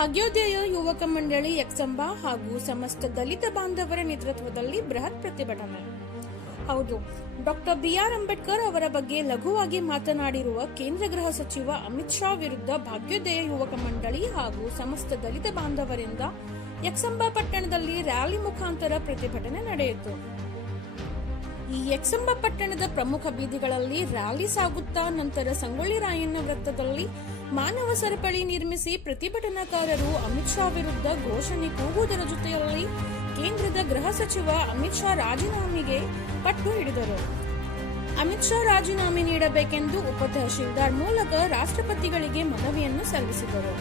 ಭಾಗ್ಯೋದಯ ಯುವಕ ಮಂಡಳಿ ಎಕ್ಸಂಬ ಹಾಗೂ ಸಮಸ್ತ ದಲಿತ ಬಾಂಧವರ ನೇತೃತ್ವದಲ್ಲಿ ಬೃಹತ್ ಪ್ರತಿಭಟನೆ. ಹೌದು, ಡಾಕ್ಟರ್ ಬಿಆರ್ ಅಂಬೇಡ್ಕರ್ ಅವರ ಬಗ್ಗೆ ಲಘುವಾಗಿ ಮಾತನಾಡಿರುವ ಕೇಂದ್ರ ಗೃಹ ಸಚಿವ ಅಮಿತ್ ಶಾ ವಿರುದ್ಧ ಭಾಗ್ಯೋದಯ ಯುವಕ ಮಂಡಳಿ ಹಾಗೂ ಸಮಸ್ತ ದಲಿತ ಬಾಂಧವರಿಂದ ಎಕ್ಸಂಬ ಪಟ್ಟಣದಲ್ಲಿ ರ್ಯಾಲಿ ಮುಖಾಂತರ ಪ್ರತಿಭಟನೆ ನಡೆಯಿತು. ಈ ಎಕ್ಸಂಬ ಪಟ್ಟಣದ ಪ್ರಮುಖ ಬೀದಿಗಳಲ್ಲಿ ರ್ಯಾಲಿ ಸಾಗುತ್ತಾ ನಂತರ ಸಂಗೊಳ್ಳಿ ರಾಯಣ್ಣ ವೃತ್ತದಲ್ಲಿ ಮಾನವ ಸರಪಳಿ ನಿರ್ಮಿಸಿ ಪ್ರತಿಭಟನಾಕಾರರು ಅಮಿತ್ ಶಾ ವಿರುದ್ಧ ಘೋಷಣೆ ಕೂಗುವುದರ ಜೊತೆಯಲ್ಲಿ ಕೇಂದ್ರದ ಗೃಹ ಸಚಿವ ಅಮಿತ್ ಶಾ ರಾಜೀನಾಮೆಗೆ ಪಟ್ಟು ಹಿಡಿದರು. ಅಮಿತ್ ಶಾ ರಾಜೀನಾಮೆ ನೀಡಬೇಕೆಂದು ಉಪ ತಹಶೀಲ್ದಾರ್ ಮೂಲಕ ರಾಷ್ಟ್ರಪತಿಗಳಿಗೆ ಮನವಿಯನ್ನು ಸಲ್ಲಿಸಿದರು.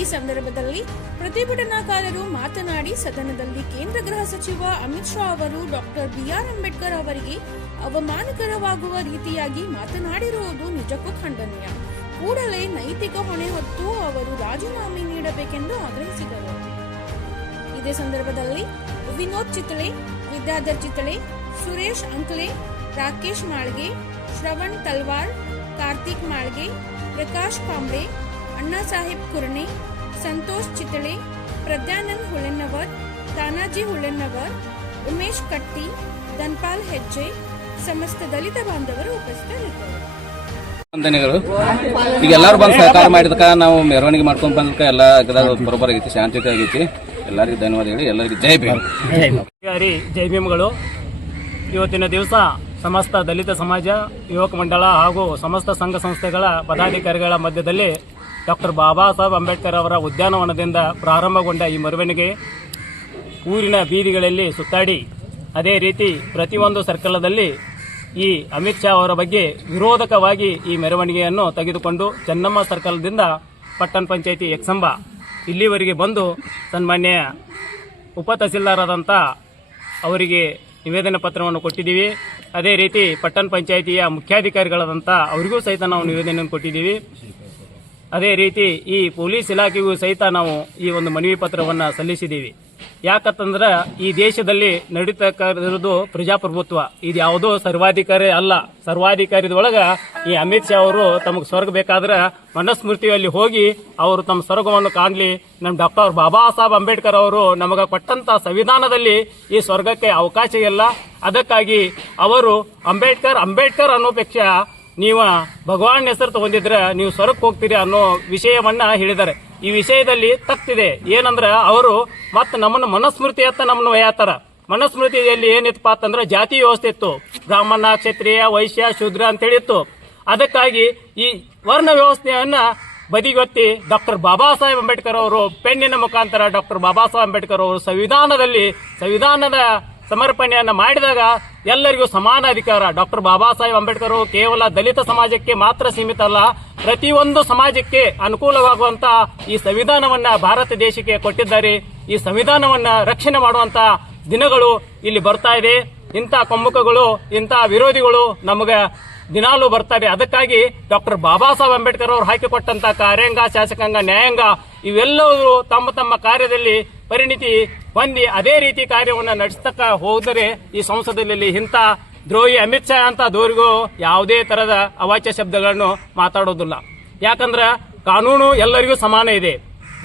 ಈ ಸಂದರ್ಭದಲ್ಲಿ ಪ್ರತಿಭಟನಾಕಾರರು ಮಾತನಾಡಿ, ಸದನದಲ್ಲಿ ಕೇಂದ್ರ ಗೃಹ ಸಚಿವ ಅಮಿತ್ ಶಾ ಅವರು ಡಾಕ್ಟರ್ ಬಿಆರ್ ಅಂಬೇಡ್ಕರ್ ಅವರಿಗೆ ಅವಮಾನಕರವಾಗುವ ರೀತಿಯಾಗಿ ಮಾತನಾಡಿರುವುದು ನಿಜಕ್ಕೂ ಖಂಡನೀಯ. ಕೂಡಲೇ ನೈತಿಕ ಹೊಣೆ ಹೊತ್ತು ಅವರು ರಾಜೀನಾಮೆ ನೀಡಬೇಕೆಂದು ಆಗ್ರಹಿಸಿದರು. ಇದೇ ಸಂದರ್ಭದಲ್ಲಿ ವಿನೋದ್ ಚಿತ್ತಳೆ, ವಿದ್ಯಾಧರ್ ಚಿತ್ತಳೆ, ಸುರೇಶ್ ಅಂಕ್ಲೆ, ರಾಕೇಶ್ ಮಾಳ್ಗೆ, ಶ್ರವಣ್ ತಲ್ವಾರ್, ಕಾರ್ತಿಕ್ ಮಾಳ್ಗೆ, ಪ್ರಕಾಶ್ ಕಾಂಬ್ಳೆ, ಅಣ್ಣಾ ಸಾಹೇಬ್ ಕುರ್ನೆ, ಸಂತೋಷ್ ಚಿತ್ತಳೆ, ಪ್ರದ್ಯಾನಂದ್ ಹುಳೆನ್ನವರ್, ತಾನಾಜಿ ಹುಳೆನ್ನವರ್, ಉಮೇಶ್ ಕಟ್ಟಿ, ಧನ್ಪಾಲ್ ಹೆಜ್ಜೆ, ಸಮಸ್ತ ದಲಿತ ಬಾಂಧವರು ಉಪಸ್ಥಿತರಿದ್ದರು. ವಂದನೆಗಳು. ಈಗ ಎಲ್ಲರೂ ಬಂದು ಸಹಕಾರ ಮಾಡಿದಕ್ಕ ನಾವು ಮೆರವಣಿಗೆ ಮಾಡ್ಕೊಂಡು ಬಂದಕ್ಕ ಎಲ್ಲ ಬರೋಬ್ಬರ ಆಗೈತಿ, ಶಾಂತಿಯುತ ಆಗೈತಿ. ಎಲ್ಲರಿಗೂ ಧನ್ಯವಾದ ಹೇಳಿ ಎಲ್ಲರಿಗೂ ಜೈ ಭೀಮ್. ಜೈ ಭೀಮ್ಗಳು. ಇವತ್ತಿನ ದಿವಸ ಸಮಸ್ತ ದಲಿತ ಸಮಾಜ, ಯುವಕ ಮಂಡಳ ಹಾಗೂ ಸಮಸ್ತ ಸಂಘ ಸಂಸ್ಥೆಗಳ ಪದಾಧಿಕಾರಿಗಳ ಮಧ್ಯದಲ್ಲಿ ಡಾಕ್ಟರ್ ಬಾಬಾ ಸಾಹೇಬ್ ಅಂಬೇಡ್ಕರ್ ಅವರ ಉದ್ಯಾನವನದಿಂದ ಪ್ರಾರಂಭಗೊಂಡ ಈ ಮೆರವಣಿಗೆ ಊರಿನ ಬೀದಿಗಳಲ್ಲಿ ಸುತ್ತಾಡಿ, ಅದೇ ರೀತಿ ಪ್ರತಿಯೊಂದು ಸರ್ಕಲದಲ್ಲಿ ಈ ಅಮಿತ್ ಶಾ ಅವರ ಬಗ್ಗೆ ವಿರೋಧಕವಾಗಿ ಈ ಮೆರವಣಿಗೆಯನ್ನು ತೆಗೆದುಕೊಂಡು ಚೆನ್ನಮ್ಮ ಸರ್ಕಲ್ದಿಂದ ಪಟ್ಟಣ ಪಂಚಾಯಿತಿ ಎಕ್ಸಂಬ ಇಲ್ಲಿವರೆಗೆ ಬಂದು ಸನ್ಮಾನ್ಯ ಉಪ ತಹಸೀಲ್ದಾರಾದಂಥ ಅವರಿಗೆ ನಿವೇದನೆ ಪತ್ರವನ್ನು ಕೊಟ್ಟಿದ್ದೀವಿ. ಅದೇ ರೀತಿ ಪಟ್ಟಣ ಪಂಚಾಯಿತಿಯ ಮುಖ್ಯಾಧಿಕಾರಿಗಳಾದಂಥ ಅವರಿಗೂ ಸಹಿತ ನಾವು ನಿವೇದನೆಯನ್ನು ಕೊಟ್ಟಿದ್ದೀವಿ. ಅದೇ ರೀತಿ ಈ ಪೊಲೀಸ್ ಇಲಾಖೆಗೂ ಸಹಿತ ನಾವು ಈ ಒಂದು ಮನವಿ ಪತ್ರವನ್ನು ಸಲ್ಲಿಸಿದ್ದೀವಿ. ಯಾಕಂತಂದ್ರೆ ಈ ದೇಶದಲ್ಲಿ ನಡೀತಕ್ಕಿರೋದು ಪ್ರಜಾಪ್ರಭುತ್ವ, ಇದು ಯಾವುದೋ ಸರ್ವಾಧಿಕಾರಿ ಅಲ್ಲ. ಸರ್ವಾಧಿಕಾರಿದೊಳಗ ಈ ಅಮಿತ್ ಶಾ ಅವರು ತಮಗೆ ಸ್ವರ್ಗ ಬೇಕಾದ್ರೆ ಮನುಸ್ಮೃತಿಯಲ್ಲಿ ಹೋಗಿ ಅವರು ತಮ್ಮ ಸ್ವರ್ಗವನ್ನು ಕಾಣಲಿ. ನಮ್ಮ ಡಾಕ್ಟರ್ ಬಾಬಾ ಸಾಹೇಬ್ ಅಂಬೇಡ್ಕರ್ ಅವರು ನಮಗೆ ಕೊಟ್ಟಂತ ಸಂವಿಧಾನದಲ್ಲಿ ಈ ಸ್ವರ್ಗಕ್ಕೆ ಅವಕಾಶ ಇಲ್ಲ. ಅದಕ್ಕಾಗಿ ಅವರು ಅಂಬೇಡ್ಕರ್ ಅನ್ನೋಪೇಕ್ಷ ನೀವು ಭಗವಾನ್ ಹೆಸರು ತಗೊಂಡಿದ್ರೆ ನೀವು ಸ್ವರ್ಗಕ್ಕೆ ಹೋಗ್ತೀರಿ ಅನ್ನೋ ವಿಷಯವನ್ನ ಹೇಳಿದ್ದಾರೆ. ಈ ವಿಷಯದಲ್ಲಿ ತಪ್ಪಿದೆ. ಏನಂದ್ರೆ ಅವರು ಮತ್ತೆ ನಮ್ಮನ್ನು ಮನುಸ್ಮೃತಿ ಅಂತ ನಮ್ಮನ್ನು ಒಯ್ಯಾತಾರ. ಮನುಸ್ಮೃತಿಯಲ್ಲಿ ಏನಿತ್ತಪ್ಪ ಅಂತಂದ್ರೆ ಜಾತಿ ವ್ಯವಸ್ಥೆ ಇತ್ತು, ಬ್ರಾಹ್ಮಣ, ಕ್ಷತ್ರಿಯ, ವೈಶ್ಯ, ಶೂದ್ರ ಅಂತ ಹೇಳಿತ್ತು. ಅದಕ್ಕಾಗಿ ಈ ವರ್ಣ ವ್ಯವಸ್ಥೆಯನ್ನ ಬದಿಗೊತ್ತಿ ಡಾಕ್ಟರ್ ಬಾಬಾ ಸಾಹೇಬ್ ಅಂಬೇಡ್ಕರ್ ಅವರು ಪೆನ್ನಿನ ಮುಖಾಂತರ ಡಾಕ್ಟರ್ ಬಾಬಾ ಸಾಹೇಬ್ ಅಂಬೇಡ್ಕರ್ ಅವರು ಸಂವಿಧಾನದ ಸಮರ್ಪಣೆಯನ್ನ ಮಾಡಿದಾಗ ಎಲ್ಲರಿಗೂ ಸಮಾನ ಅಧಿಕಾರ. ಡಾಕ್ಟರ್ ಬಾಬಾ ಸಾಹೇಬ್ ಅಂಬೇಡ್ಕರ್ ಕೇವಲ ದಲಿತ ಸಮಾಜಕ್ಕೆ ಮಾತ್ರ ಸೀಮಿತ ಅಲ್ಲ, ಪ್ರತಿಯೊಂದು ಸಮಾಜಕ್ಕೆ ಅನುಕೂಲವಾಗುವಂತ ಈ ಸಂವಿಧಾನವನ್ನ ಭಾರತ ದೇಶಕ್ಕೆ ಕೊಟ್ಟಿದ್ದಾರೆ. ಈ ಸಂವಿಧಾನವನ್ನ ರಕ್ಷಣೆ ಮಾಡುವಂತ ದಿನಗಳು ಇಲ್ಲಿ ಬರ್ತಾ ಇದೆ. ಇಂಥ ಕಮ್ಮುಖಗಳು, ಇಂಥ ವಿರೋಧಿಗಳು ನಮಗೆ ದಿನಾಲೂ ಬರ್ತಾರೆ. ಅದಕ್ಕಾಗಿ ಡಾಕ್ಟರ್ ಬಾಬಾ ಸಾಹೇಬ್ ಅಂಬೇಡ್ಕರ್ ಅವರು ಹಾಕಿಕೊಟ್ಟಂತ ಕಾರ್ಯಾಂಗ, ಶಾಸಕಾಂಗ, ನ್ಯಾಯಾಂಗ ಇವೆಲ್ಲವೂ ತಮ್ಮ ಕಾರ್ಯದಲ್ಲಿ ಪರಿಣಿತಿ ಹೊಂದಿ ಅದೇ ರೀತಿ ಕಾರ್ಯವನ್ನು ನಡೆಸತಕ್ಕ ಹೋದರೆ ಈ ಸಂಸದಲ್ಲಿ ಇಂಥ ದ್ರೋಹಿ ಅಮಿತ್ ಶಾ ಅಂತ ದೋರಿಗೂ ಯಾವುದೇ ತರದ ಅವಾಚ್ಯ ಶಬ್ದಗಳನ್ನು ಮಾತಾಡೋದಿಲ್ಲ. ಯಾಕಂದ್ರೆ ಕಾನೂನು ಎಲ್ಲರಿಗೂ ಸಮಾನ ಇದೆ.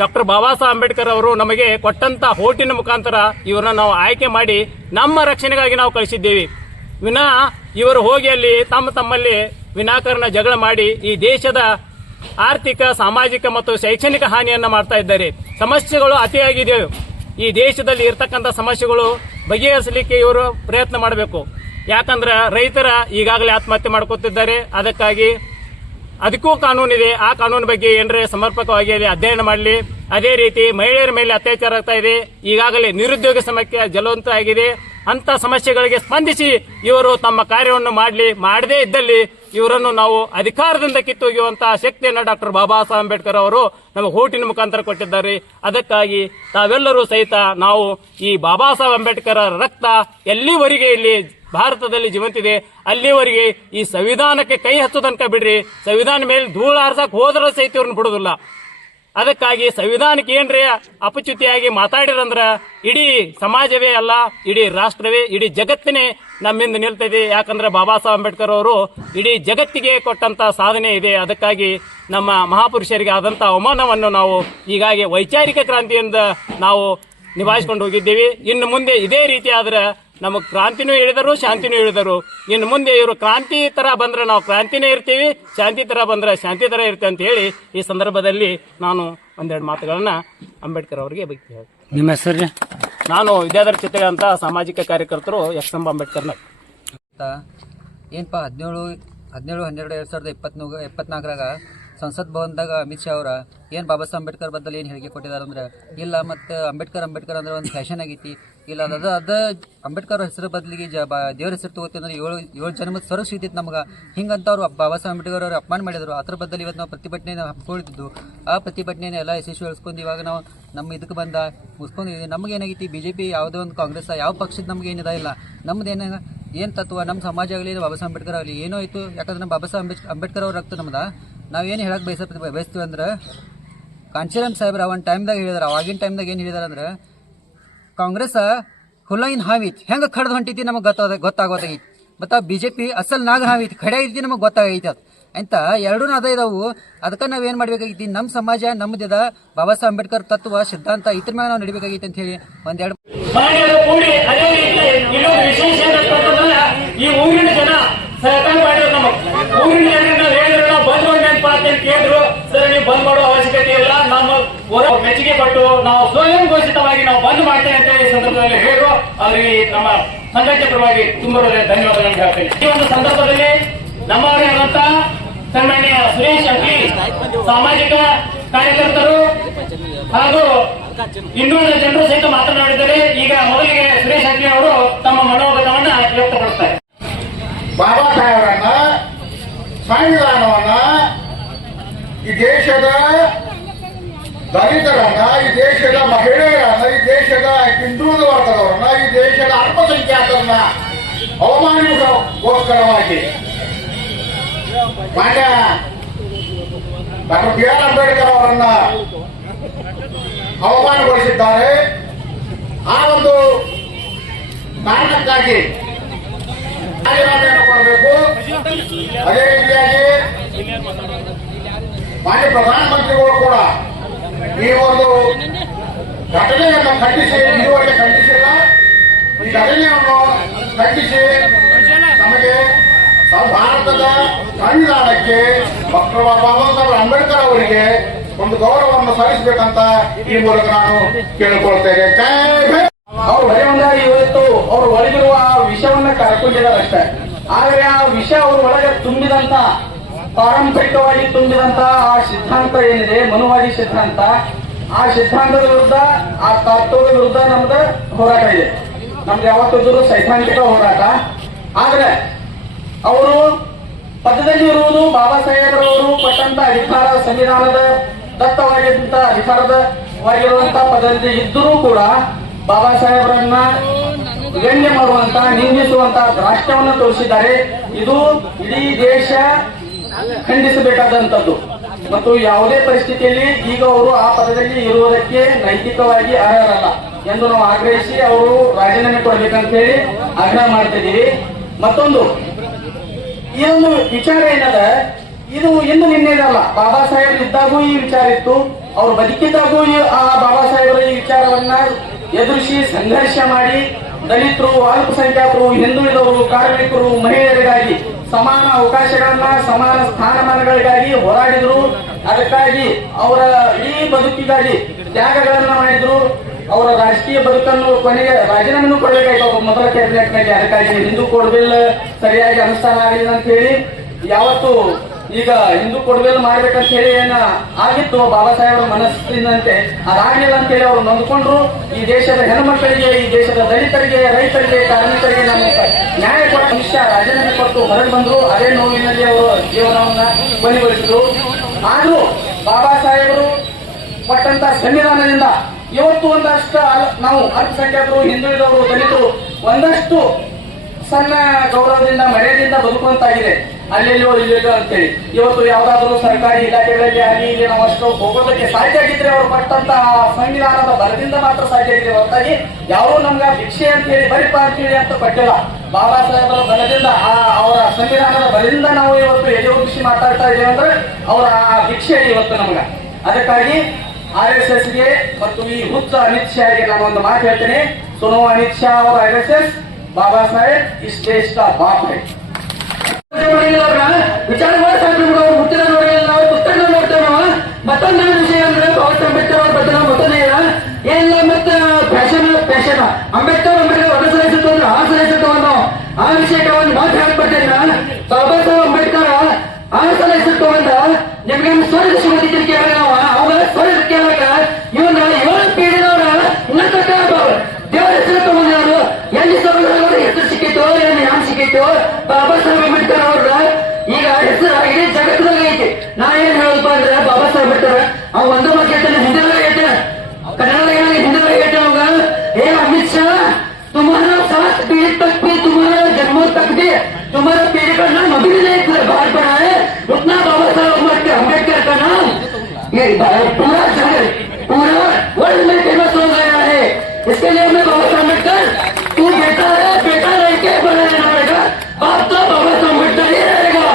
ಡಾಕ್ಟರ್ ಬಾಬಾ ಸಾಹೇಬ್ ಅಂಬೇಡ್ಕರ್ ಅವರು ನಮಗೆ ಕೊಟ್ಟಂತ ಹೋಟಿನ ಮುಖಾಂತರ ಇವರನ್ನ ನಾವು ಆಯ್ಕೆ ಮಾಡಿ ನಮ್ಮ ರಕ್ಷಣೆಗಾಗಿ ನಾವು ಕಳಿಸಿದ್ದೇವೆ. ವಿನಾ ಇವರು ಹೋಗಿ ಅಲ್ಲಿ ತಮ್ಮಲ್ಲಿ ವಿನಾಕಾರಣ ಜಗಳ ಮಾಡಿ ಈ ದೇಶದ ಆರ್ಥಿಕ, ಸಾಮಾಜಿಕ ಮತ್ತು ಶೈಕ್ಷಣಿಕ ಹಾನಿಯನ್ನ ಮಾಡ್ತಾ ಇದ್ದಾರೆ. ಸಮಸ್ಯೆಗಳು ಅತಿಯಾಗಿದೆ. ಈ ದೇಶದಲ್ಲಿ ಇರತಕ್ಕಂಥ ಸಮಸ್ಯೆಗಳು ಬಗೆಹರಿಸಲಿಕ್ಕೆ ಇವರು ಪ್ರಯತ್ನ ಮಾಡಬೇಕು. ಯಾಕಂದ್ರೆ ರೈತರ ಈಗಾಗಲೇ ಆತ್ಮಹತ್ಯೆ ಮಾಡ್ಕೊತಿದ್ದಾರೆ. ಅದಕ್ಕೂ ಕಾನೂನಿದೆ. ಆ ಕಾನೂನು ಬಗ್ಗೆ ಏನರೇ ಸಮರ್ಪಕವಾಗಿ ಅಧ್ಯಯನ ಮಾಡಲಿ. ಅದೇ ರೀತಿ ಮಹಿಳೆಯರ ಮೇಲೆ ಅತ್ಯಾಚಾರ ಆಗ್ತಾ ಇದೆ. ಈಗಾಗಲೇ ನಿರುದ್ಯೋಗ ಸಮಸ್ಯೆ ಜ್ವಲಂತ ಆಗಿದೆ. ಅಂತ ಸಮಸ್ಯೆಗಳಿಗೆ ಸ್ಪಂದಿಸಿ ಇವರು ತಮ್ಮ ಕಾರ್ಯವನ್ನು ಮಾಡದೇ ಇದ್ದಲ್ಲಿ ಇವರನ್ನು ನಾವು ಅಧಿಕಾರದಿಂದ ಕಿತ್ತೊಗೆಯುವಂತಹ ಶಕ್ತಿಯನ್ನು ಡಾಕ್ಟರ್ ಬಾಬಾ ಸಾಹೇಬ್ ಅಂಬೇಡ್ಕರ್ ಅವರು ನಮಗೆ ಹೋಟಿನ ಮುಖಾಂತರ ಕೊಟ್ಟಿದ್ದಾರೆ. ಅದಕ್ಕಾಗಿ ತಾವೆಲ್ಲರೂ ಸಹಿತ ನಾವು ಈ ಬಾಬಾ ಸಾಹೇಬ್ ಅಂಬೇಡ್ಕರ್ ರಕ್ತ ಎಲ್ಲಿವರೆಗೆ ಇಲ್ಲಿ ಭಾರತದಲ್ಲಿ ಜೀವಂತಿದೆ ಅಲ್ಲಿವರೆಗೆ ಈ ಸಂವಿಧಾನಕ್ಕೆ ಕೈ ಹಚ್ಚೋ ತನಕ ಬಿಡ್ರಿ. ಸಂವಿಧಾನ ಮೇಲೆ ಧೂಳು ಹಾರ್ಸಕ್ ಹೋದ್ರೆ ಸಹಿತ ಇವ್ರನ್ನ ಬಿಡುದಿಲ್ಲ. ಅದಕ್ಕಾಗಿ ಸಂವಿಧಾನಕ್ಕೆ ಏನ್ರಿ ಅಪಚ್ಯುತಿಯಾಗಿ ಮಾತಾಡಿರಂದ್ರ ಇಡೀ ಸಮಾಜವೇ ಅಲ್ಲ, ಇಡೀ ರಾಷ್ಟ್ರವೇ, ಇಡೀ ಜಗತ್ತಿನೇ ನಮ್ಮಿಂದ ನಿಲ್ತದೆ. ಯಾಕಂದ್ರೆ ಬಾಬಾ ಸಾಹೇಬ್ ಅಂಬೇಡ್ಕರ್ ಅವರು ಇಡೀ ಜಗತ್ತಿಗೆ ಕೊಟ್ಟಂತ ಸಾಧನೆ ಇದೆ. ಅದಕ್ಕಾಗಿ ನಮ್ಮ ಮಹಾಪುರುಷರಿಗೆ ಆದಂತ ಅವಮಾನವನ್ನು ನಾವು ಹೀಗಾಗಿ ವೈಚಾರಿಕ ಕ್ರಾಂತಿಯಿಂದ ನಾವು ನಿಭಾಯಿಸಿಕೊಂಡು ಹೋಗಿದ್ದೀವಿ. ಇನ್ನು ಮುಂದೆ ಇದೇ ರೀತಿ ಆದ್ರೆ ನಮಗೆ ಕ್ರಾಂತಿನೂ ಹೇಳಿದರು, ಶಾಂತಿನೂ ಹೇಳಿದರು. ಇನ್ನು ಮುಂದೆ ಇವರು ಕ್ರಾಂತಿ ತರ ಬಂದ್ರೆ ನಾವು ಕ್ರಾಂತಿನೇ ಇರ್ತೀವಿ, ಶಾಂತಿ ತರ ಬಂದ್ರೆ ಶಾಂತಿ ತರ ಇರ್ತೀವಿ ಅಂತ ಹೇಳಿ ಈ ಸಂದರ್ಭದಲ್ಲಿ ನಾನು ಒಂದೆರಡು ಮಾತುಗಳನ್ನ ಅಂಬೇಡ್ಕರ್ ಅವರಿಗೆ ಬಗ್ಗೆ. ನಿಮ್ಮ ಹೆಸರು? ನಾನು ವಿದ್ಯಾಧರ ಚಿತ್ರ ಅಂತ ಸಾಮಾಜಿಕ ಕಾರ್ಯಕರ್ತರು ಎಕ್ಸಂಬ ಅಂಬೇಡ್ಕರ್ನ. ಏನಪ್ಪ 17/12/2024 ಸಂಸತ್ ಭವನದಾಗ ಅಮಿತ್ ಶಾ ಅವರ ಏನು ಬಾಬಾ ಸಾಹೇಬ್ ಅಂಬೇಡ್ಕರ್ ಬದ್ದಲ್ಲಿ ಏನು ಹೇಳಿಕೆ ಕೊಟ್ಟಿದ್ದಾರೆ ಅಂದ್ರೆ, ಇಲ್ಲ ಮತ್ತು ಅಂಬೇಡ್ಕರ್ ಅಂದ್ರೆ ಒಂದು ಫ್ಯಾಷನ್ ಆಗೈತಿ, ಇಲ್ಲ ಅದ ಅಂಬೇಡ್ಕರ್ ಹೆಸರು ಬದಲಿಗೆ ದೇವ್ರ ಹೆಸರು ತಗೋತೀವಿ ಅಂದ್ರೆ ಏಳು ಜನ್ಮದ ಸರಸ್ ಇದ್ದಿತ್ತು ನಮ್ಗೆ. ಹಿಂಗಂತ ಅವರು ಬಾಬಾ ಸಾಹೇಬ್ ಅಂಬೇಡ್ಕರ್ ಅವರು ಅಪಮಾನ ಮಾಡಿದರು. ಅದ್ರ ಬದಲು ಇವತ್ತು ನಾವು ಪ್ರತಿಭಟನೆ ಹಮ್ಮಿಕೊಂಡಿದ್ದು, ಆ ಪ್ರತಿಭಟನೆಯನ್ನು ಎಲ್ಲ ಯಶಸ್ವಿಗೊಳಿಸ್ಕೊಂಡು ಇವಾಗ ನಾವು ನಮ್ಮ ಇದಕ್ಕೆ ಮುಗಿಸ್ಕೊಂಡಿದ್ದೀವಿ. ನಮಗೇನಾಗೈತಿ, BJP ಯಾವುದೋ ಒಂದು ಕಾಂಗ್ರೆಸ್ ಯಾವ ಪಕ್ಷದ ನಮ್ಗೆ ಏನಿದೆ ಇಲ್ಲ, ನಮ್ದು ಏನು ತತ್ವ, ನಮ್ಮ ಸಮಾಜ ಆಗಲಿ ಬಾಬಾ ಸಾಹೇಬ್ ಅಂಬೇಡ್ಕರ್ ಆಗಲಿ ಏನೋ ಆಯಿತು. ಯಾಕಂದ್ರೆ ನಮ್ಮ ಬಾಬಾ ಸಾಹೇಬ್ ಅಂಬೇಡ್ಕರ್ ಅವ್ರ ರಕ್ತ ನಮ್ದು. ನಾವೇನು ಹೇಳಕ್ಕೆ ಬಯಸ್ತೀವಿ ಅಂದ್ರೆ, ಕಾಂಚೀರಾಮ್ ಸಾಹೇಬ್ರ ಒಂದು ಟೈಮ್ದಾಗ ಹೇಳಿದಾರೆ, ಅವಾಗಿನ ಟೈಮ್ದಾಗ ಏನು ಹೇಳಿದಾರೆ ಅಂದ್ರೆ, ಕಾಂಗ್ರೆಸ್ ಹುಲೈನ್ ಹಾವಿತ್ ಹೆಂಗೆ ಕಡ್ದು ಹೊಂಟೈತಿ ನಮಗೆ ಗೊತ್ತಾಗೋದಾಗೈತಿ. ಮತ್ತು BJP ಅಸಲ್ ನಾಗ ಹಾವಿತ್ ಖಡೆ ಐತಿ ನಮಗೆ ಗೊತ್ತಾಗೈತಿ. ಅದು ಅಂತ ಎರಡೂ ಅದ ಇದಾವು. ಅದಕ್ಕೆ ನಾವೇನು ಮಾಡಬೇಕಾಗೈತಿ, ನಮ್ಮ ಸಮಾಜ ನಮ್ಮದಿದ ಬಾಬಾ ಸಾಹೇಬ್ ಅಂಬೇಡ್ಕರ್ ತತ್ವ ಸಿದ್ಧಾಂತ ಇದ್ರ ಮೇಲೆ ನಾವು ನಡಿಬೇಕಾಗೈತಿ ಅಂತ ಹೇಳಿ ಒಂದೆರಡು ಈ ಊರಿನ ಜನ ಸಹಕಾರ ಮಾಡಿದ್ರು. ನಮಗೆ ಊರಿನ ಜನರಿಂದ ಹೇಳಿದ್ರು ನಾವು ಬಂದ್ ನೆನಪ ಅಂತ ಕೇಳಿದ್ರು. ಸರ್ ನೀವು ಬಂದ್ ಮಾಡುವ ಅವಶ್ಯಕತೆ ಇಲ್ಲ, ನಮ್ಮ ಮೆಚ್ಚುಗೆ ಪಟ್ಟು ನಾವು ಸ್ವಯಂ ಘೋಷಿತವಾಗಿ ನಾವು ಬಂದ್ ಮಾಡ್ತೇವೆ ಅಂತ ಈ ಸಂದರ್ಭದಲ್ಲಿ ಹೇಳಿದ್ರು. ಅವರಿಗೆ ನಮ್ಮ ಸಂಘಟನೆ ಪರವಾಗಿ ತುಂಬಾ ಧನ್ಯವಾದಗಳನ್ನು ಹೇಳ್ತೇನೆ. ಈ ಒಂದು ಸಂದರ್ಭದಲ್ಲಿ ನಮ್ಮವರೇ ಆದಂತ ಸನ್ಮಾನ್ಯ ಸುರೇಶ್ ಅಂಕಿ ಸಾಮಾಜಿಕ ಕಾರ್ಯಕರ್ತರು ಹಾಗೂ ಇನ್ನೂರ ಜನರು ಸಹಿತ ಮಾತನಾಡಿದ್ದಾರೆ. ಈಗ ಮೊದಲಿಗೆ ಸುರೇಶ್ ಅಂಕಿ ಅವರು ತಮ್ಮ ಮನೋಗತವನ್ನ ವ್ಯಕ್ತಪಡಿಸ್ತಾರೆ. ಬಾಬಾ ಸಾಹೇಬರನ್ನ, ಸಂವಿಧಾನವನ್ನ, ಈ ದೇಶದ ದಲಿತರನ್ನ, ಈ ದೇಶದ ಮಹಿಳೆಯರನ್ನ, ಈ ದೇಶದ ಹಿಂದುಳಿದ ವರ್ಗದವರನ್ನ, ಈ ದೇಶದ ಅಲ್ಪಸಂಖ್ಯಾತರನ್ನ ಅವಮಾನಗೋಸ್ಕರವಾಗಿ ಮಾನ್ಯ ಡಾಕ್ಟರ್ BR ಅಂಬೇಡ್ಕರ್ ಅವರನ್ನ ಅವಮಾನಗೊಳಿಸಿದ್ದಾರೆ. ಆ ಒಂದು ಕಾರಣಕ್ಕಾಗಿ ರಾಜೀನಾಮೆಯನ್ನು ಕೊಡಬೇಕು. ಅದೇ ರೀತಿಯಾಗಿ ಮಾನ್ಯ ಪ್ರಧಾನಮಂತ್ರಿಗಳು ಕೂಡ ಈ ಒಂದು ಘಟನೆಯನ್ನು ಖಂಡಿಸಿ, ಇದುವರೆಗೆ ಖಂಡಿಸಿಲ್ಲ, ಈ ಘಟನೆಯನ್ನು ಖಂಡಿಸಿ ನಮಗೆ ಭಾರತದ ಸಂವಿಧಾನಕ್ಕೆ ಡಾಕ್ಟರ್ ಬಾಬಾ ಸಾಹೇಬ್ ಅಂಬೇಡ್ಕರ್ ಅವರಿಗೆ ಒಂದು ಗೌರವವನ್ನು ಸಲ್ಲಿಸಬೇಕಂತ ಈ ಮೂಲಕ ನಾನು ಕೇಳಿಕೊಳ್ತೇನೆ. ಅವ್ರು ಹೊರಗೊಂಡಾಗ ಇವತ್ತು ಅವ್ರು ಒಳಗಿರುವ ಆ ವಿಷವನ್ನ ಕರ್ಕೊಂಡಿದ್ದಾರೆ ಅಷ್ಟೇ. ಆದ್ರೆ ಆ ವಿಷ ಅವ್ರ ಒಳಗೆ ತುಂಬಿದಂತ, ಪಾರಂಪರಿಕವಾಗಿ ತುಂಬಿದಂತ ಆ ಸಿದ್ಧಾಂತ ಏನಿದೆ, ಮನುವಾದಿ ಸಿದ್ಧಾಂತ, ಆ ಸಿದ್ಧಾಂತದ ವಿರುದ್ಧ, ಆ ತತ್ವದ ವಿರುದ್ಧ ನಮ್ದು ಹೋರಾಟ ಇದೆ. ನಮ್ದು ಯಾವತ್ತಿದ್ರು ಸೈದ್ಧಾಂತಿಕ ಹೋರಾಟ. ಆದ್ರೆ ಅವರು ಪದದಲ್ಲಿ ಇರುವುದು ಬಾಬಾ ಸಾಹೇಬ್ರವರು ಕೊಟ್ಟಂತ ಅಧಿಕಾರ, ಸಂವಿಧಾನದ ದತ್ತವಾಗಿದ್ದಂತ ಅಧಿಕಾರದವಾಗಿರುವಂತಹ ಪದದಲ್ಲಿ ಇದ್ದರೂ ಕೂಡ ಬಾಬಾ ಸಾಹೇಬರನ್ನ ವ್ಯಂಗ್ಯ ಮಾಡುವಂತ, ನಿಂದಿಸುವಂತ ರಾಷ್ಟ್ರವನ್ನು ತೋರಿಸಿದ್ದಾರೆ. ಇದು ಇಡೀ ದೇಶ ಖಂಡಿಸಬೇಕಾದಂತದ್ದು. ಮತ್ತು ಯಾವುದೇ ಪರಿಸ್ಥಿತಿಯಲ್ಲಿ ಈಗ ಅವರು ಆ ಪದದಲ್ಲಿ ಇರುವುದಕ್ಕೆ ನೈತಿಕವಾಗಿ ಅರ್ಹರಲ್ಲ ಎಂದು ನಾವು ಆಗ್ರಹಿಸಿ ಅವರು ರಾಜೀನಾಮೆ ಕೊಡಬೇಕಂತ ಹೇಳಿ ಆಗ್ರಹ ಮಾಡ್ತಿದ್ದೀವಿ. ಮತ್ತೊಂದು ಈ ಒಂದು ವಿಚಾರ ಏನದ, ಇದು ಇಂದು ನಿನ್ನೆದಲ್ಲ. ಬಾಬಾ ಸಾಹೇಬ್ ಇದ್ದಾಗೂ ಈ ವಿಚಾರ ಇತ್ತು, ಅವ್ರು ಬದುಕಿದ್ದಾಗೂ ಆ ಬಾಬಾ ಸಾಹೇಬರ ಈ ವಿಚಾರವನ್ನ ಎದುರಿಸಿ ಸಂಘರ್ಷ ಮಾಡಿ ದಲಿತರು, ಅಲ್ಪಸಂಖ್ಯಾತರು, ಹಿಂದುಳಿದವರು, ಕಾರ್ಮಿಕರು, ಮಹಿಳೆಯರಿಗಾಗಿ ಸಮಾನ ಅವಕಾಶಗಳನ್ನ, ಸಮಾನ ಸ್ಥಾನಮಾನಗಳಿಗಾಗಿ ಹೋರಾಡಿದ್ರು. ಅದಕ್ಕಾಗಿ ಅವರ ಈ ಬದುಕಿಗಾಗಿ ತ್ಯಾಗಗಳನ್ನ ಮಾಡಿದ್ರು. ಅವರ ರಾಜಕೀಯ ಬದುಕನ್ನು ಕೊನೆಗೆ ರಾಜೀನಾಮೆನೂ ಕೊಡಬೇಕಾಯ್ತು ಅವರು ಮೊದಲ ಕ್ಯಾಬಿನೆಟ್ನಲ್ಲಿ. ಅದಕ್ಕಾಗಿ ಹಿಂದೂ ಕೋಡ್ ಬಿಲ್ ಸರಿಯಾಗಿ ಅನುಷ್ಠಾನ ಆಗಲಿಲ್ಲ ಅಂತ ಹೇಳಿ ಯಾವತ್ತು ಈಗ ಹಿಂದೂ ಕೋಡ್ ಬಿಲ್ ಮಾಡ್ಬೇಕಂತ ಹೇಳಿ ಏನ ಆಗಿತ್ತು ಬಾಬಾ ಸಾಹೇಬರ ಮನಸ್ಸಿನಂತೆ, ಅದಾಗಲಿಲ್ಲ ಅಂತ ಹೇಳಿ ಅವರು ನೊಂದ್ಕೊಂಡ್ರು. ಈ ದೇಶದ ಹೆಣ್ಮಕ್ಕಳಿಗೆ, ಈ ದೇಶದ ದಲಿತರಿಗೆ, ರೈತರಿಗೆ, ಕಾರ್ಮಿಕರಿಗೆ ನಮ್ಮ ನ್ಯಾಯ ಕೊಡ ಮನುಷ್ಯ ರಾಜೀನಾಮೆ ಕೊಟ್ಟು ಹೊರಗೆ ಬಂದ್ರು. ಅದೇ ನೋವಿನಲ್ಲಿ ಅವರು ಜೀವನವನ್ನ ಕೊನೆಗೊಳಿಸಿದ್ರು. ಆದ್ರೂ ಬಾಬಾ ಸಾಹೇಬರು ಕೊಟ್ಟಂತ ಸಂವಿಧಾನದಿಂದ ಇವತ್ತು ಒಂದಷ್ಟು ನಾವು ಅಲ್ಪಸಂಖ್ಯಾತರು, ಹಿಂದುಳಿದವರು, ದಲಿತರು ಒಂದಷ್ಟು ಸಣ್ಣ ಗೌರವದಿಂದ ಮರ್ಯಾದೆಯಿಂದ ಬದುಕುವಂತಾಗಿದೆ ಅಲ್ಲೆಲ್ಲೋ ಇಲ್ಲೆಲ್ಲೋ ಅಂತೇಳಿ. ಇವತ್ತು ಯಾವ್ದಾದ್ರು ಸರ್ಕಾರಿ ಇಲಾಖೆಗಳಲ್ಲಿ ಅಲ್ಲಿ ಇಲ್ಲಿ ನಾವು ಅಷ್ಟು ಹೋಗೋದಕ್ಕೆ ಸಾಧ್ಯ ಆಗಿದ್ರೆ ಅವರು ಪಟ್ಟಂತ ಸಂವಿಧಾನದ ಬಲದಿಂದ ಮಾತ್ರ ಸಾಧ್ಯ ಆಗಿದೆ ಹೊರತಾಗಿ ಯಾರು ನಮ್ಗೆ ಭಿಕ್ಷೆ ಅಂತ ಹೇಳಿ ಬರಿಪ ಅಂತ ಹೇಳಿ ಅಂತ ಕೊಟ್ಟಿಲ್ಲ. ಬಾಬಾ ಸಾಹೇಬರ ಬಲದಿಂದ ಅವರ ಸಂವಿಧಾನದ ಬಲದಿಂದ ನಾವು ಇವತ್ತು ಎದೆ ಉಗಿಸಿ ಮಾತಾಡ್ತಾ ಇದ್ದೇವೆ ಅಂದ್ರೆ ಅವರ ಆ ಭಿಕ್ಷೆ ಇವತ್ತು ನಮ್ಗ. ಅದಕ್ಕಾಗಿ RSS ಗೆ ಮತ್ತು ಈ ಹುಚ್ಚ ಅಮಿತ್ ಶಾಗೆ ನಾನು ಒಂದು ಮಾತು ಹೇಳ್ತೇನೆ, ಸುನೋ ಅಮಿತ್ ಶಾ ಅವರ RSS, ಬಾಬಾ ಸಾಹೇಬ್ ಇಸ್ ದೇಶ ಕಾ ಬಾಪ್ ಹೈ. ವಿಚಾರ ಮಾಡ್ತಾರೆ ಹುಟ್ಟಿದ ನೋಡಿಲ್ಲ, ನಾವು ಪುಸ್ತಕ ನೋಡ್ತೇವೆ. ನಾವು ಮತ್ತೊಂದು ವಿಷಯ ಅಂದ್ರೆ ಬಾಬಾ ಸಾಹೇಬ್ ಅಂಬೇಡ್ಕರ್ ಅವ್ರ ಬಗ್ಗೆ ನಾವು ಮತ್ತೊಂದೇ ಏನಿಲ್ಲ ಮತ್ತೆ ಫ್ಯಾಷನ್ ಅಂಬೇಡ್ಕರ್ ಒಂದು ಸಲಹಿಸುತ್ತ ಅಂದ್ರೆ ಆ ಸಲಹಿಸುತ್ತ ಆ ವಿಷಯಕ್ಕೆ ಒಂದು ಮಾತು ಹೇಳ್ಕೊಡ್ತೇನೆ. ಬಾಬಾ ಸಾಹೇಬ್ ಅಂಬೇಡ್ಕರ್ ಆ ಸಲಹಿಸುತ್ತ ನಿಮ್ಗೆ ಸ್ವರ್ಗ ಸಿಗೋದಿಕ್ಕೆ ಕೇಳ ನಾವು ಅವಾಗ ಸ್ವರ್ಗ ಕೇಳಾಗ ಇವನ್ನ 7 ಪೀಳಿದವರ ಉನ್ನತ ದೇವರ ಹೆಸರು ತಗೊಂಡವರು ಎಲ್ಲಿ ತಗೊಂಡವರು ಹೆಸರು ಸಿಕ್ಕಿತ್ತು, ಏನು ಯಾರು ಸಿಕ್ಕಿತ್ತು. ಬಾಬಾ ಸಾಹೇಬ್ ಅಂಬೇಡ್ಕರ್ ಅವ್ರ ಈಗ ಹೆಸರು ಇಡೀ ಜಗತ್ತಿನಲ್ಲಿ ಐತಿ. ನಾ ಏನ್ ಹೇಳೋದಪ್ಪ ಅಂದ್ರೆ ಬಾಬಾ ಸಾಹೇಬ್ ಅಂಬೇಡ್ಕರ್ ಅವ್ ಒಂದು ಮಾತು ಹೇಳ್ತಾನೆ, ಹಿಂದಿನಾಗ ಹೇಳ್ತಾನೆ, ಕನ್ನಡದಾಗ ಹಿಂದಿನಾಗ ಹೇಳ್ತಾನೆ ಅವಾಗ, ಏ ಅಮಿತ್ ಶಾ तुम्हारा 7 पीढ़ी तक भी तुम्हारा जन्मों तक भी तुम्हारा पीढ़ी का नाम अभी भी नहीं बाहर पड़ा है. उतना बाबा साहब अम्बेडकर का नाम ये पूरा जगत पूरा वर्ल्ड में फेमस हो गया है. इसके लिए मैं बाबा साहब अम्बेडकर तू बेटा है, बेटा रह के बड़ा रहना पड़ेगा. बाप तो बाबा साहब अम्बेडकर ही रहेगा.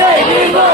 Jai Hind!